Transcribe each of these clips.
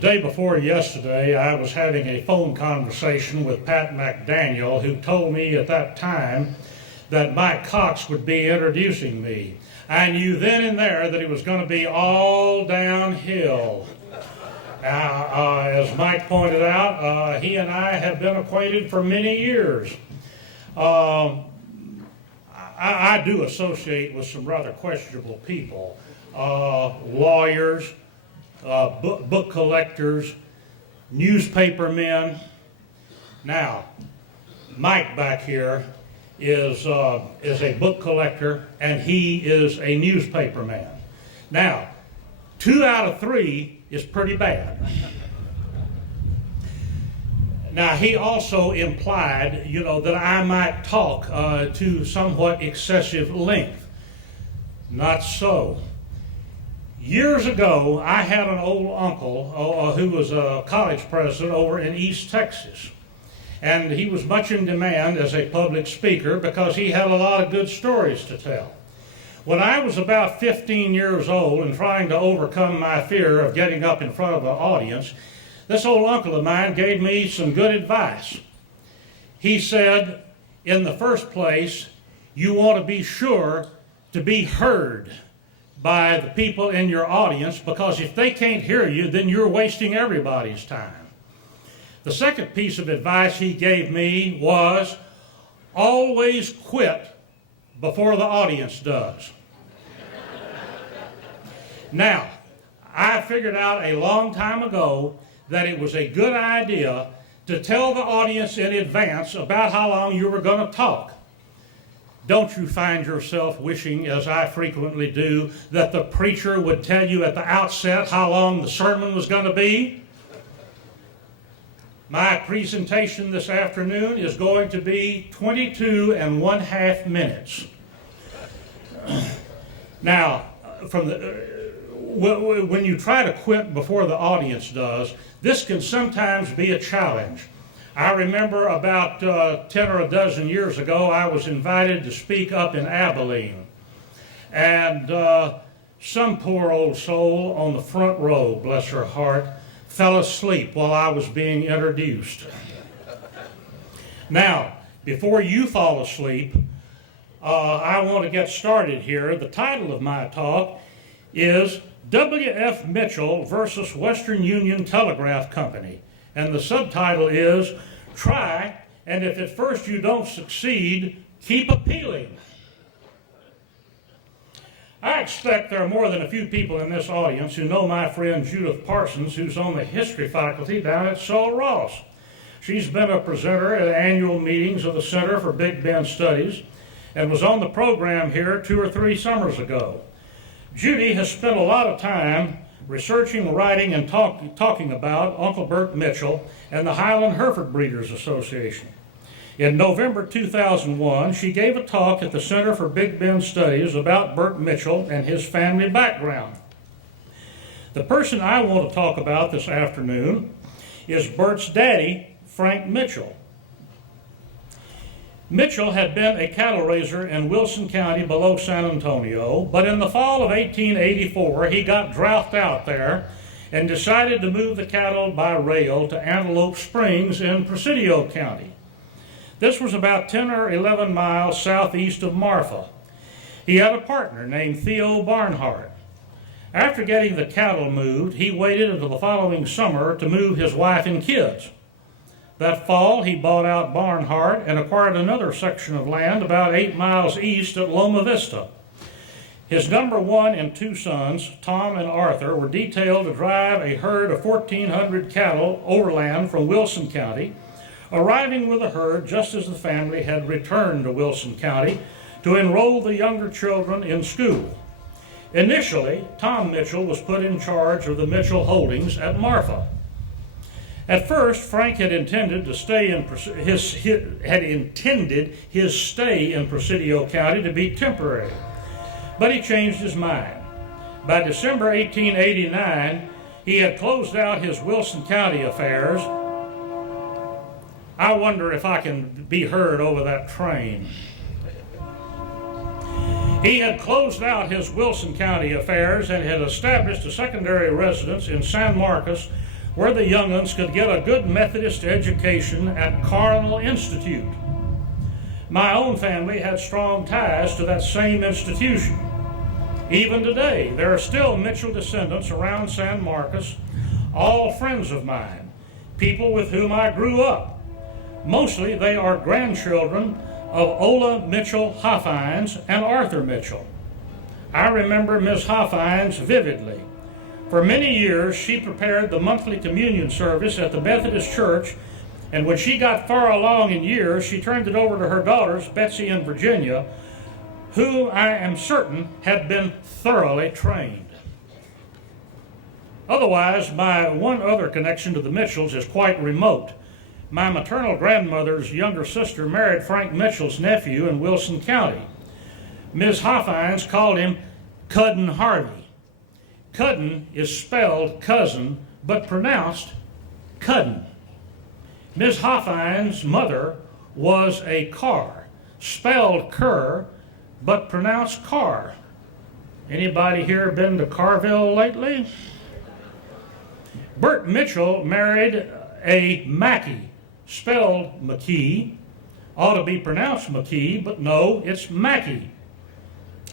the day before yesterday, I was having a phone conversation with Pat McDaniel, who told me at that time that Mike Cox would be introducing me. I knew then and there that it was going to be all downhill. As Mike pointed out, he and I have been acquainted for many years. I do associate with some rather questionable people, lawyers, book collectors, newspaper men. Now, Mike back here is a book collector, and he is a newspaper man. Now, 2 out of 3 is pretty bad. Now, he also implied, that I might talk to somewhat excessive length. Not so. Years ago, I had an old uncle who was a college president over in East Texas. And he was much in demand as a public speaker because he had a lot of good stories to tell. When I was about 15 years old and trying to overcome my fear of getting up in front of an audience, this old uncle of mine gave me some good advice. He said, in the first place, you want to be sure to be heard by the people in your audience, because if they can't hear you, then you're wasting everybody's time. The second piece of advice he gave me was, always quit before the audience does. Now, I figured out a long time ago that it was a good idea to tell the audience in advance about how long you were going to talk. Don't you find yourself wishing, as I frequently do, that the preacher would tell you at the outset how long the sermon was going to be? My presentation this afternoon is going to be 22 1/2 minutes. Now, when you try to quit before the audience does, this can sometimes be a challenge. I remember about 10 or a dozen years ago, I was invited to speak up in Abilene. And some poor old soul on the front row, bless her heart, fell asleep while I was being introduced. Now, before you fall asleep, I want to get started here. The title of my talk is W.F. Mitchell versus Western Union Telegraph Company. And the subtitle is, Try, and if at first you don't succeed, keep appealing. I expect there are more than a few people in this audience who know my friend Judith Parsons, who's on the history faculty down at Sul Ross. She's been a presenter at annual meetings of the Center for Big Bend Studies and was on the program here 2 or 3 summers ago. Judy has spent a lot of time researching, writing, and talking about Uncle Bert Mitchell and the Highland Hereford Breeders Association. In November 2001, she gave a talk at the Center for Big Bend Studies about Bert Mitchell and his family background. The person I want to talk about this afternoon is Bert's daddy, Frank Mitchell. Mitchell had been a cattle raiser in Wilson County below San Antonio, but in the fall of 1884, he got drought out there and decided to move the cattle by rail to Antelope Springs in Presidio County. This was about 10 or 11 miles southeast of Marfa. He had a partner named Theo Barnhart. After getting the cattle moved, he waited until the following summer to move his wife and kids. That fall, he bought out Barnhart and acquired another section of land about 8 miles east at Loma Vista. His number 1 and 2 sons, Tom and Arthur, were detailed to drive a herd of 1,400 cattle overland from Wilson County, arriving with the herd just as the family had returned to Wilson County to enroll the younger children in school. Initially, Tom Mitchell was put in charge of the Mitchell holdings at Marfa. At first, Frank had intended his stay in Presidio County to be temporary, but he changed his mind. By December 1889, he had closed out his Wilson County affairs. I wonder if I can be heard over that train. He had closed out his Wilson County affairs and had established a secondary residence in San Marcos, where the young'uns could get a good Methodist education at Carnal Institute. My own family had strong ties to that same institution. Even today, there are still Mitchell descendants around San Marcos, all friends of mine, people with whom I grew up. Mostly they are grandchildren of Ola Mitchell Hoffines and Arthur Mitchell. I remember Miss Hoffines vividly. For many years, she prepared the monthly communion service at the Methodist Church, and when she got far along in years, she turned it over to her daughters, Betsy and Virginia, who I am certain had been thoroughly trained. Otherwise, my one other connection to the Mitchells is quite remote. My maternal grandmother's younger sister married Frank Mitchell's nephew in Wilson County. Ms. Hoffines called him Cousin Harvey. Cousin is spelled cousin, but pronounced Cousin. Ms. Hoffines' mother was a Carr, spelled Kerr, but pronounced Carr. Anybody here been to Carville lately? Bert Mitchell married a Mackey, spelled McKee. Ought to be pronounced McKee, but no, it's Mackey.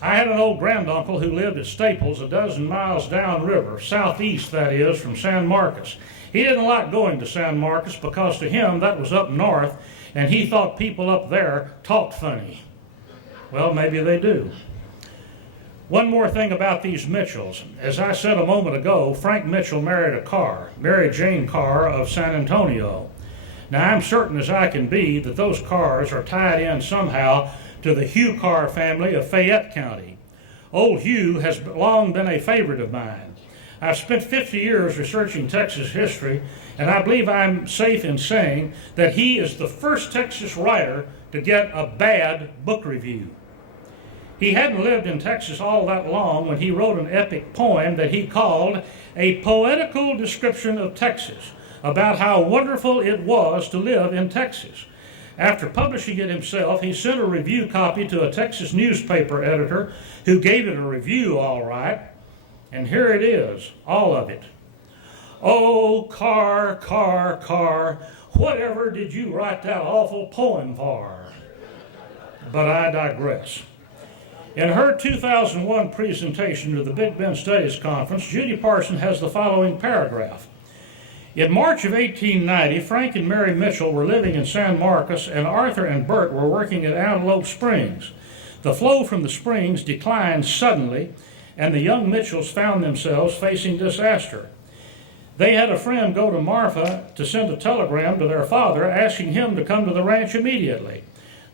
I had an old granduncle who lived at Staples, a dozen miles downriver, southeast that is, from San Marcos. He didn't like going to San Marcos because to him that was up north, and he thought people up there talked funny. Well, maybe they do. One more thing about these Mitchells. As I said a moment ago, Frank Mitchell married a Carr, Mary Jane Carr of San Antonio. Now, I'm certain as I can be that those Carrs are tied in somehow to the Hugh Carr family of Fayette County. Old Hugh has long been a favorite of mine. I've spent 50 years researching Texas history, and I believe I'm safe in saying that he is the first Texas writer to get a bad book review. He hadn't lived in Texas all that long when he wrote an epic poem that he called A Poetical Description of Texas, about how wonderful it was to live in Texas. After publishing it himself, he sent a review copy to a Texas newspaper editor who gave it a review all right. And here it is, all of it. Oh, Carr, Carr, Carr, whatever did you write that awful poem for? But I digress. In her 2001 presentation to the Big Bend Studies Conference, Judy Parson has the following paragraph. In March of 1890, Frank and Mary Mitchell were living in San Marcos, and Arthur and Bert were working at Antelope Springs. The flow from the springs declined suddenly, and the young Mitchells found themselves facing disaster. They had a friend go to Marfa to send a telegram to their father asking him to come to the ranch immediately.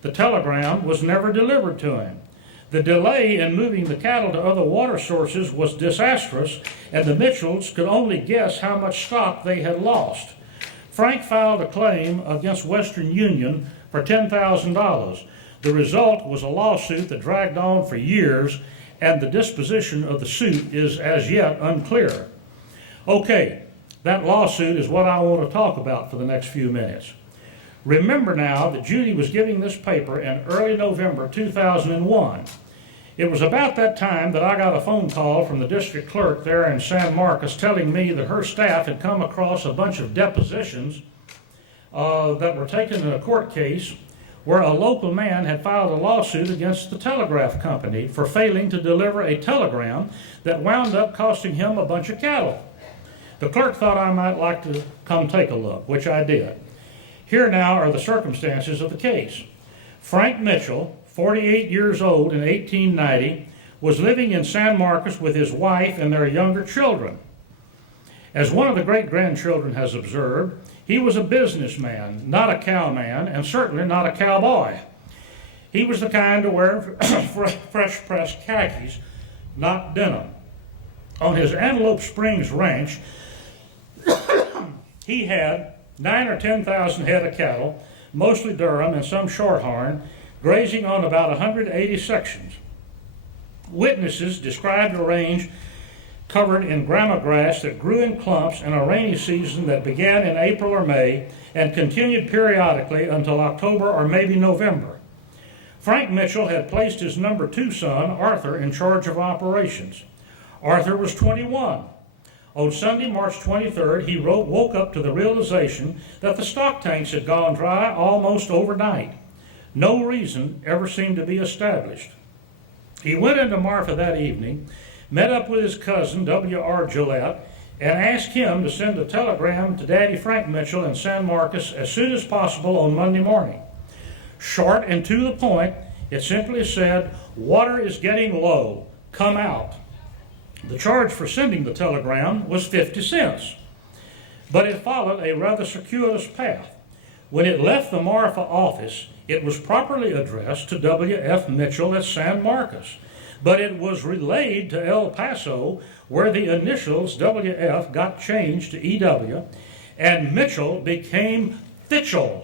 The telegram was never delivered to him. The delay in moving the cattle to other water sources was disastrous, and the Mitchells could only guess how much stock they had lost. Frank filed a claim against Western Union for $10,000. The result was a lawsuit that dragged on for years, and the disposition of the suit is as yet unclear. Okay, that lawsuit is what I want to talk about for the next few minutes. Remember now that Judy was giving this paper in early November 2001. It was about that time that I got a phone call from the district clerk there in San Marcos telling me that her staff had come across a bunch of depositions that were taken in a court case where a local man had filed a lawsuit against the telegraph company for failing to deliver a telegram that wound up costing him a bunch of cattle. The clerk thought I might like to come take a look, which I did. Here now are the circumstances of the case. Frank Mitchell, 48 years old in 1890, was living in San Marcos with his wife and their younger children. As one of the great-grandchildren has observed, he was a businessman, not a cowman, and certainly not a cowboy. He was the kind to wear fresh-pressed khakis, not denim. On his Antelope Springs ranch, he had 9,000 or 10,000 head of cattle, mostly Durham and some Shorthorn, grazing on about 180 sections. Witnesses described a range covered in grama grass that grew in clumps in a rainy season that began in April or May and continued periodically until October or maybe November. Frank Mitchell had placed his number 2 son, Arthur, in charge of operations. Arthur was 21. On Sunday, March 23rd, he woke up to the realization that the stock tanks had gone dry almost overnight. No reason ever seemed to be established. He went into Marfa that evening, met up with his cousin, W.R. Gillette, and asked him to send a telegram to Daddy Frank Mitchell in San Marcos as soon as possible on Monday morning. Short and to the point, it simply said, "Water is getting low. Come out." The charge for sending the telegram was 50 cents, but it followed a rather circuitous path. When it left the Marfa office, it was properly addressed to W.F. Mitchell at San Marcos, but it was relayed to El Paso, where the initials W.F. got changed to E.W., and Mitchell became Fitchell.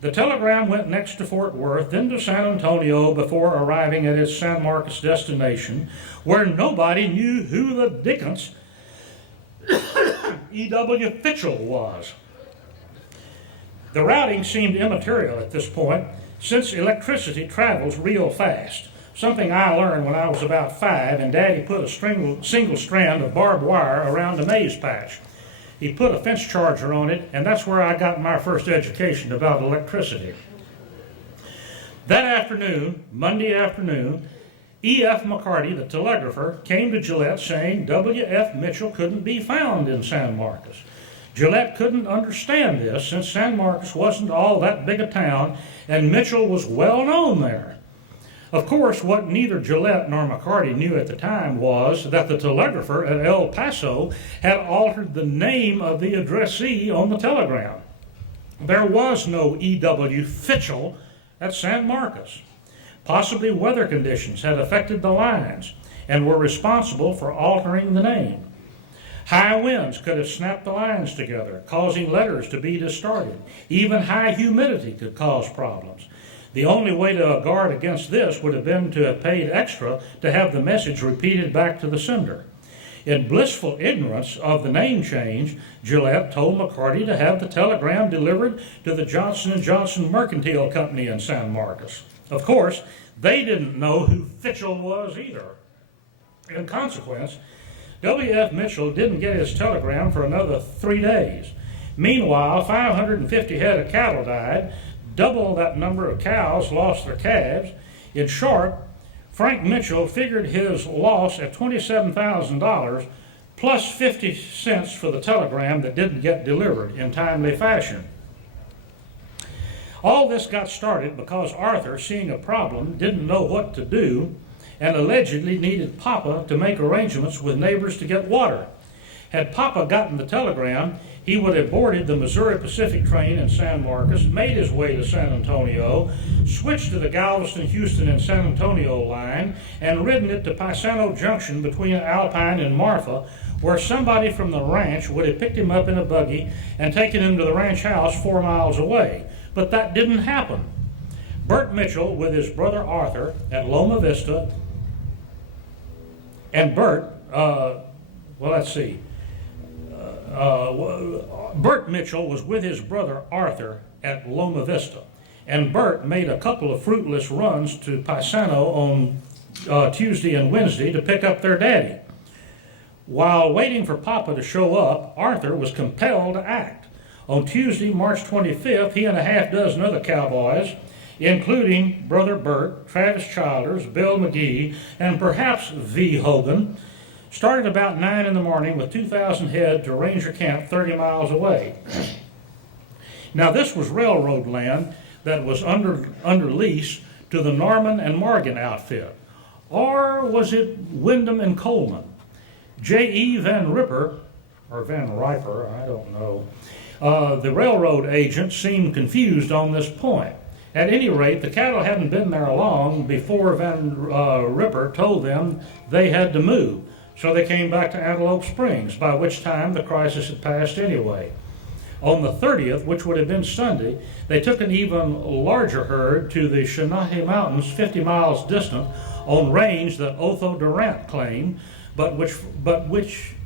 The telegram went next to Fort Worth, then to San Antonio before arriving at its San Marcos destination, where nobody knew who the dickens E.W. Fitchell was. The routing seemed immaterial at this point, since electricity travels real fast, something I learned when I was about 5 and Daddy put a single strand of barbed wire around a maize patch. He put a fence charger on it, and that's where I got my first education about electricity. That afternoon, Monday afternoon, E.F. McCarty, the telegrapher, came to Gillette saying W.F. Mitchell couldn't be found in San Marcos. Gillette couldn't understand this, since San Marcos wasn't all that big a town, and Mitchell was well known there. Of course, what neither Gillette nor McCarty knew at the time was that the telegrapher at El Paso had altered the name of the addressee on the telegram. There was no E.W. Fitchell at San Marcos. Possibly weather conditions had affected the lines and were responsible for altering the name. High winds could have snapped the lines together, causing letters to be distorted. Even high humidity could cause problems. The only way to guard against this would have been to have paid extra to have the message repeated back to the sender. In blissful ignorance of the name change, Gillette told McCarty to have the telegram delivered to the Johnson & Johnson Mercantile Company in San Marcos. Of course, they didn't know who Fitchell was either. In consequence, W.F. Mitchell didn't get his telegram for another 3 days. Meanwhile, 550 head of cattle died, double that number of cows lost their calves. In short, Frank Mitchell figured his loss at $27,000 plus 50 cents for the telegram that didn't get delivered in timely fashion. All this got started because Arthur, seeing a problem, didn't know what to do and allegedly needed Papa to make arrangements with neighbors to get water. Had Papa gotten the telegram, he would have boarded the Missouri Pacific train in San Marcos, made his way to San Antonio, switched to the Galveston, Houston, and San Antonio line, and ridden it to Paisano Junction between Alpine and Marfa, where somebody from the ranch would have picked him up in a buggy and taken him to the ranch house 4 miles away. But that didn't happen. Bert Mitchell, with his brother Arthur at Loma Vista, and Bert Mitchell was with his brother Arthur at Loma Vista, and Bert made a couple of fruitless runs to Paisano on Tuesday and Wednesday to pick up their daddy. While waiting for Papa to show up, Arthur was compelled to act. On Tuesday, March 25th, he and a half dozen other cowboys, including Brother Bert, Travis Childers, Bill McGee, and perhaps V. Hogan, started about 9 in the morning with 2,000 head to Ranger Camp 30 miles away. Now this was railroad land that was under lease to the Norman and Morgan outfit. Or was it Wyndham and Coleman? J.E. Van Riper, or Van Riper, I don't know, the railroad agent seemed confused on this point. At any rate, the cattle hadn't been there long before Van Ripper told them they had to move. So they came back to Antelope Springs, by which time the crisis had passed anyway. On the 30th, which would have been Sunday, they took an even larger herd to the Shinahe Mountains 50 miles distant on range that Otho Durant claimed, but which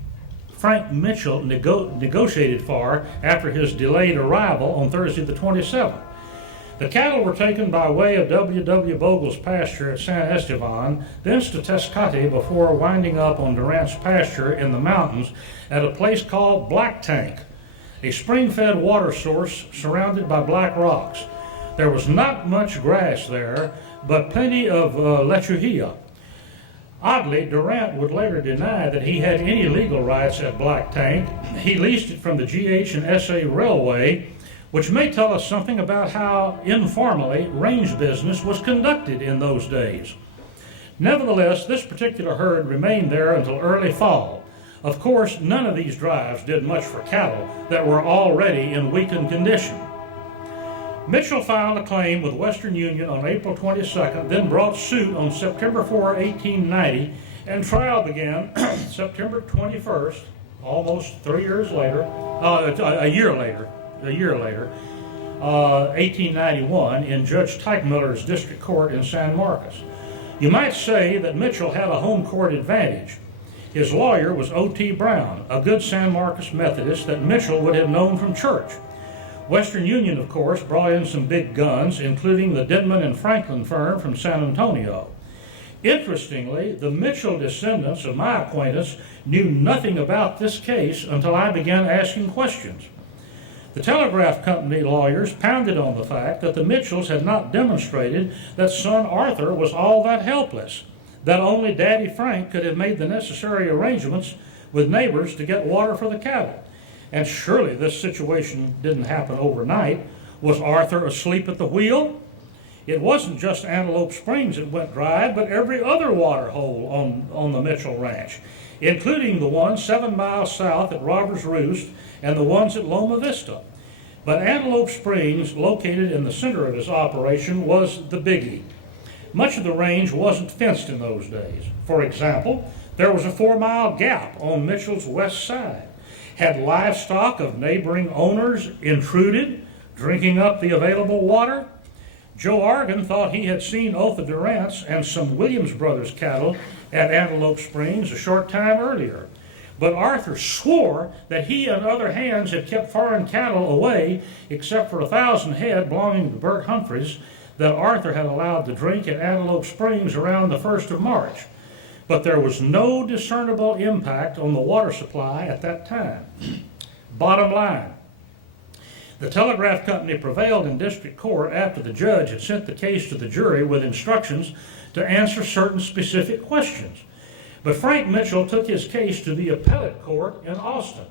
Frank Mitchell negotiated for after his delayed arrival on Thursday the 27th. The cattle were taken by way of W. Bogle's pasture at San Esteban, thence to Tezcate before winding up on Durant's pasture in the mountains at a place called Black Tank, a spring-fed water source surrounded by black rocks. There was not much grass there, but plenty of lechuhilla. Oddly, Durant would later deny that he had any legal rights at Black Tank. He leased it from the GH&SA Railway, which may tell us something about how informally range business was conducted in those days. Nevertheless, this particular herd remained there until early fall. Of course, none of these drives did much for cattle that were already in weakened condition. Mitchell filed a claim with Western Union on April 22nd, then brought suit on September 4, 1890, and trial began September 21st, almost 3 years later, a year later, 1891, in Judge Teichmiller's district court in San Marcos. You might say that Mitchell had a home court advantage. His lawyer was O.T. Brown, a good San Marcos Methodist that Mitchell would have known from church. Western Union, of course, brought in some big guns, including the Denman and Franklin firm from San Antonio. Interestingly, the Mitchell descendants of my acquaintance knew nothing about this case until I began asking questions. The telegraph company lawyers pounded on the fact that the Mitchells had not demonstrated that son Arthur was all that helpless, that only Daddy Frank could have made the necessary arrangements with neighbors to get water for the cattle. And surely this situation didn't happen overnight. Was Arthur asleep at the wheel? It wasn't just Antelope Springs that went dry, but every other water hole on the Mitchell Ranch, including the one 7 miles south at Robbers Roost and the ones at Loma Vista. But Antelope Springs, located in the center of his operation, was the biggie. Much of the range wasn't fenced in those days. For example, there was a 4-mile gap on Mitchell's west side. Had livestock of neighboring owners intruded, drinking up the available water? Joe Argan thought he had seen Otha Durant's and some Williams Brothers cattle at Antelope Springs a short time earlier. But Arthur swore that he and other hands had kept foreign cattle away, except for 1,000 head belonging to Bert Humphreys that Arthur had allowed to drink at Antelope Springs around the 1st of March. But there was no discernible impact on the water supply at that time. Bottom line, the telegraph company prevailed in district court after the judge had sent the case to the jury with instructions to answer certain specific questions. But Frank Mitchell took his case to the appellate court in Austin.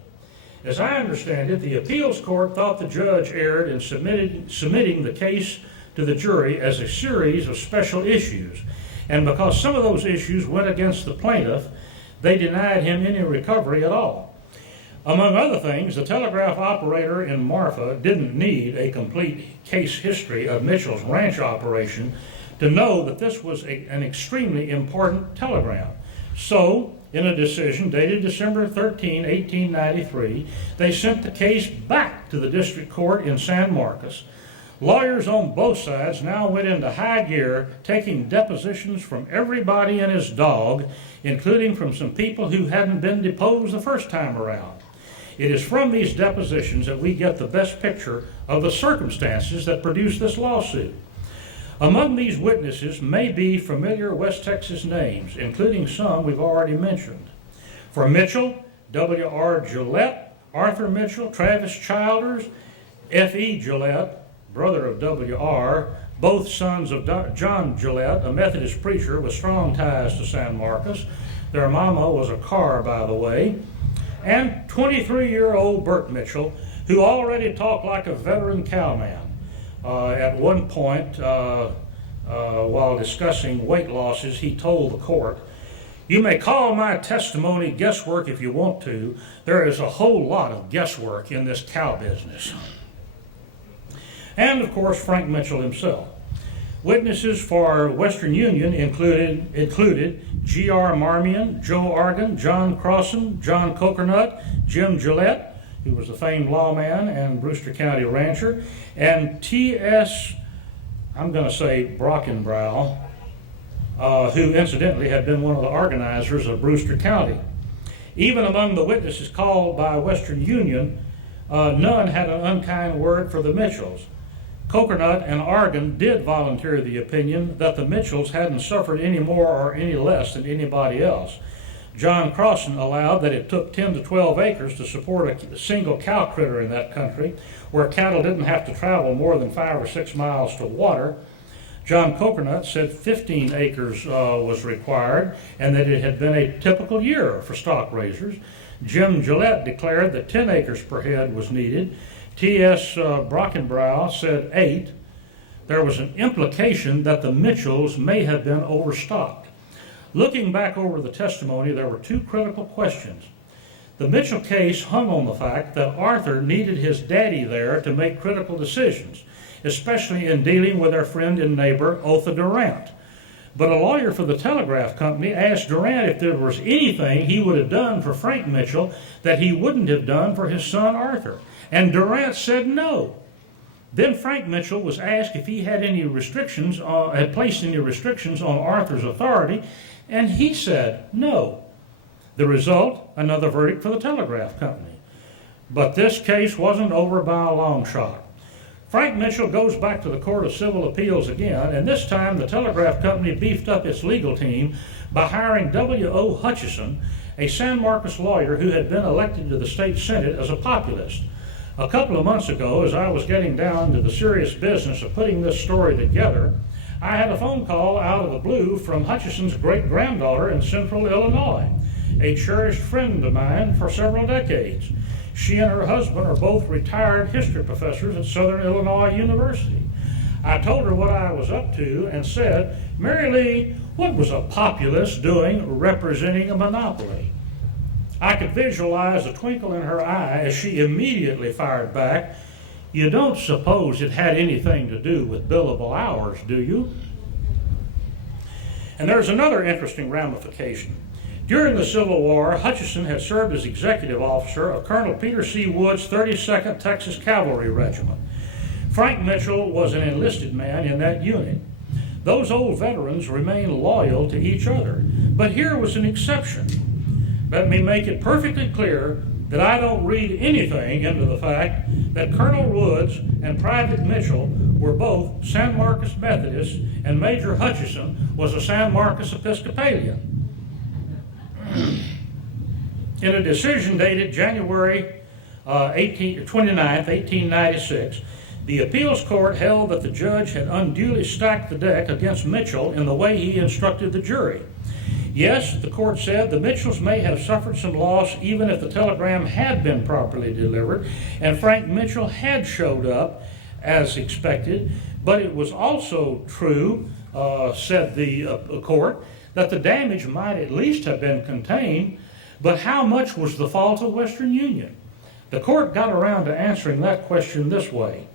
As I understand it, the appeals court thought the judge erred in submitting the case to the jury as a series of special issues. And because some of those issues went against the plaintiff, they denied him any recovery at all. Among other things, the telegraph operator in Marfa didn't need a complete case history of Mitchell's ranch operation to know that this was an extremely important telegram. So, in a decision dated December 13, 1893, they sent the case back to the district court in San Marcos. Lawyers on both sides now went into high gear, taking depositions from everybody and his dog, including from some people who hadn't been deposed the first time around. It is from these depositions that we get the best picture of the circumstances that produced this lawsuit. Among these witnesses may be familiar West Texas names, including some we've already mentioned. For Mitchell, W.R. Gillette, Arthur Mitchell, Travis Childers, F.E. Gillette, brother of W.R., both sons of John Gillette, a Methodist preacher with strong ties to San Marcos. Their mama was a Carr, by the way. And 23-year-old Bert Mitchell, who already talked like a veteran cowman. At one point, while discussing weight losses, he told the court, "You may call my testimony guesswork if you want to. There is a whole lot of guesswork in this cow business." And, of course, Frank Mitchell himself. Witnesses for Western Union included G.R. Marmion, Joe Argan, John Crossan, John Cokernut, Jim Gillette, who was the famed lawman and Brewster County rancher, and T.S., I'm going to say Brockenbrow, who incidentally had been one of the organizers of Brewster County. Even among the witnesses called by Western Union, none had an unkind word for the Mitchells. Coconut and Argan did volunteer the opinion that the Mitchells hadn't suffered any more or any less than anybody else. John Crossan allowed that it took 10 to 12 acres to support a single cow critter in that country, where cattle didn't have to travel more than 5 or 6 miles to water. John Coconut said 15 acres was required, and that it had been a typical year for stock raisers. Jim Gillette declared that 10 acres per head was needed. T.S. Brockenbrow said 8. There was an implication that the Mitchells may have been overstocked. Looking back over the testimony, there were 2 critical questions. The Mitchell case hung on the fact that Arthur needed his daddy there to make critical decisions, especially in dealing with our friend and neighbor Otha Durant. But a lawyer for the telegraph company asked Durant if there was anything he would have done for Frank Mitchell that he wouldn't have done for his son Arthur, and Durant said no. Then Frank Mitchell was asked if he had placed any restrictions on Arthur's authority, and he said no. The result, another verdict for the telegraph company. But this case wasn't over by a long shot. Frank Mitchell goes back to the Court of Civil Appeals again, and this time the telegraph company beefed up its legal team by hiring W.O. Hutchison, a San Marcos lawyer who had been elected to the state senate as a populist. A couple of months ago, as I was getting down to the serious business of putting this story together, I had a phone call out of the blue from Hutchison's great-granddaughter in Central Illinois, a cherished friend of mine for several decades. She and her husband are both retired history professors at Southern Illinois University. I told her what I was up to and said, "Mary Lee, what was a populist doing representing a monopoly?" I could visualize the twinkle in her eye as she immediately fired back, "You don't suppose it had anything to do with billable hours, do you?" And there's another interesting ramification. During the Civil War, Hutchison had served as executive officer of Colonel Peter C. Wood's 32nd Texas Cavalry Regiment. Frank Mitchell was an enlisted man in that unit. Those old veterans remained loyal to each other, but here was an exception. Let me make it perfectly clear that I don't read anything into the fact that Colonel Woods and Private Mitchell were both San Marcos Methodists and Major Hutchison was a San Marcos Episcopalian. In a decision dated January 29, 1896, the appeals court held that the judge had unduly stacked the deck against Mitchell in the way he instructed the jury. Yes, the court said the Mitchells may have suffered some loss even if the telegram had been properly delivered and Frank Mitchell had showed up as expected, but it was also true, said the court, that the damage might at least have been contained, but how much was the fault of Western Union? The court got around to answering that question this way.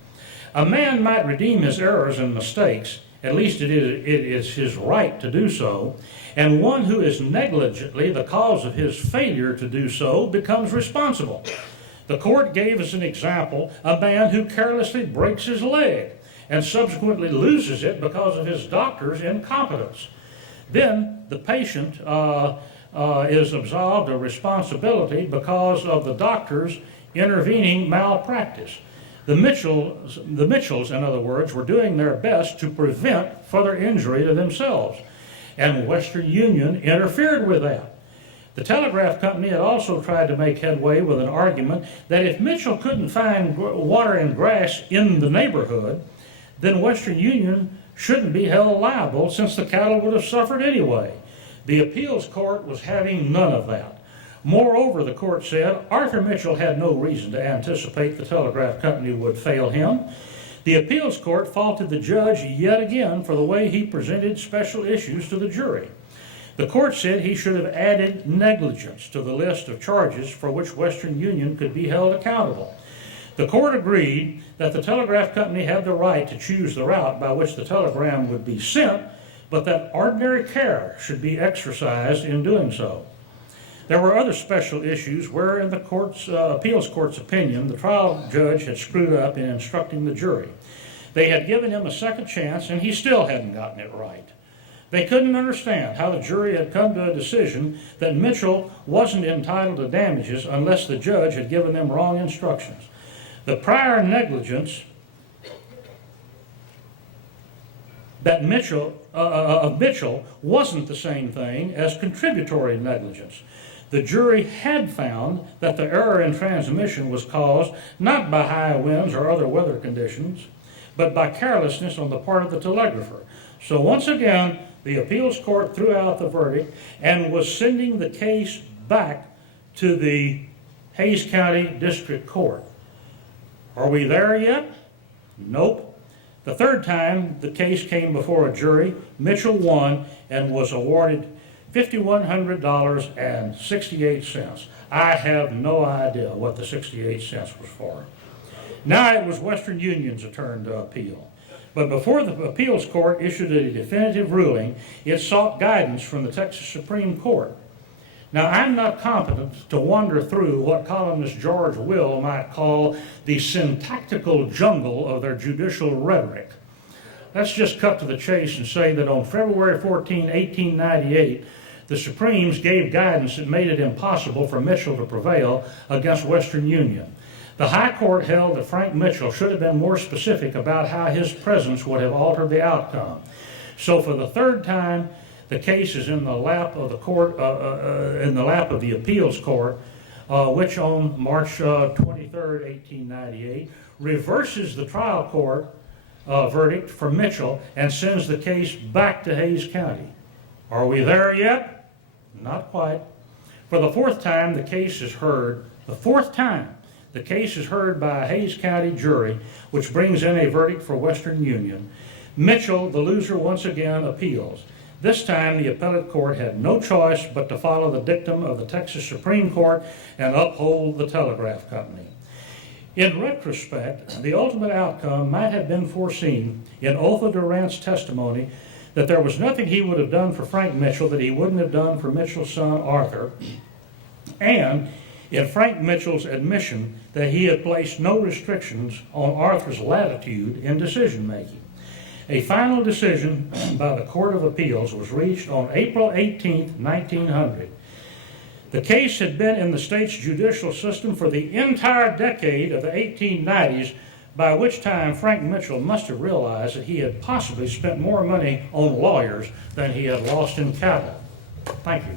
A man might redeem his errors and mistakes, at least it is his right to do so, and one who is negligently the cause of his failure to do so becomes responsible. The court gave as an example a man who carelessly breaks his leg and subsequently loses it because of his doctor's incompetence. Then the patient is absolved of responsibility because of the doctor's intervening malpractice. The Mitchells, in other words, were doing their best to prevent further injury to themselves, and Western Union interfered with that. The telegraph company had also tried to make headway with an argument that if Mitchell couldn't find water and grass in the neighborhood, then Western Union shouldn't be held liable since the cattle would have suffered anyway. The appeals court was having none of that. Moreover, the court said, Arthur Mitchell had no reason to anticipate the telegraph company would fail him. The appeals court faulted the judge yet again for the way he presented special issues to the jury. The court said he should have added negligence to the list of charges for which Western Union could be held accountable. The court agreed that the telegraph company had the right to choose the route by which the telegram would be sent, but that ordinary care should be exercised in doing so. There were other special issues where, in the appeals court's opinion, the trial judge had screwed up in instructing the jury. They had given him a second chance, and he still hadn't gotten it right. They couldn't understand how the jury had come to a decision that Mitchell wasn't entitled to damages unless the judge had given them wrong instructions. The prior negligence that Mitchell wasn't the same thing as contributory negligence. The jury had found that the error in transmission was caused not by high winds or other weather conditions, but by carelessness on the part of the telegrapher. So once again, the appeals court threw out the verdict and was sending the case back to the Hays County District Court. Are we there yet? Nope. The third time the case came before a jury, Mitchell won and was awarded $5,100.68. I have no idea what the 68 cents was for. Now it was Western Union's turn to appeal. But before the appeals court issued a definitive ruling, it sought guidance from the Texas Supreme Court. Now, I'm not competent to wander through what columnist George Will might call the syntactical jungle of their judicial rhetoric. Let's just cut to the chase and say that on February 14, 1898, the Supremes gave guidance that made it impossible for Mitchell to prevail against Western Union. The High Court held that Frank Mitchell should have been more specific about how his presence would have altered the outcome. So for the third time, the case is in the lap of the court, in the lap of the appeals court, which on March 23rd, 1898, reverses the trial court verdict for Mitchell and sends the case back to Hays County. Are we there yet? Not quite. For the fourth time, the case is heard. The fourth time, the case is heard by a Hays County jury, which brings in a verdict for Western Union. Mitchell, the loser, once again appeals. This time, the appellate court had no choice but to follow the dictum of the Texas Supreme Court and uphold the telegraph company. In retrospect, the ultimate outcome might have been foreseen in Otho Durant's testimony that there was nothing he would have done for Frank Mitchell that he wouldn't have done for Mitchell's son Arthur, and in Frank Mitchell's admission that he had placed no restrictions on Arthur's latitude in decision-making. A final decision by the Court of Appeals was reached on April 18, 1900. The case had been in the state's judicial system for the entire decade of the 1890s, by which time Frank Mitchell must have realized that he had possibly spent more money on lawyers than he had lost in cattle. Thank you.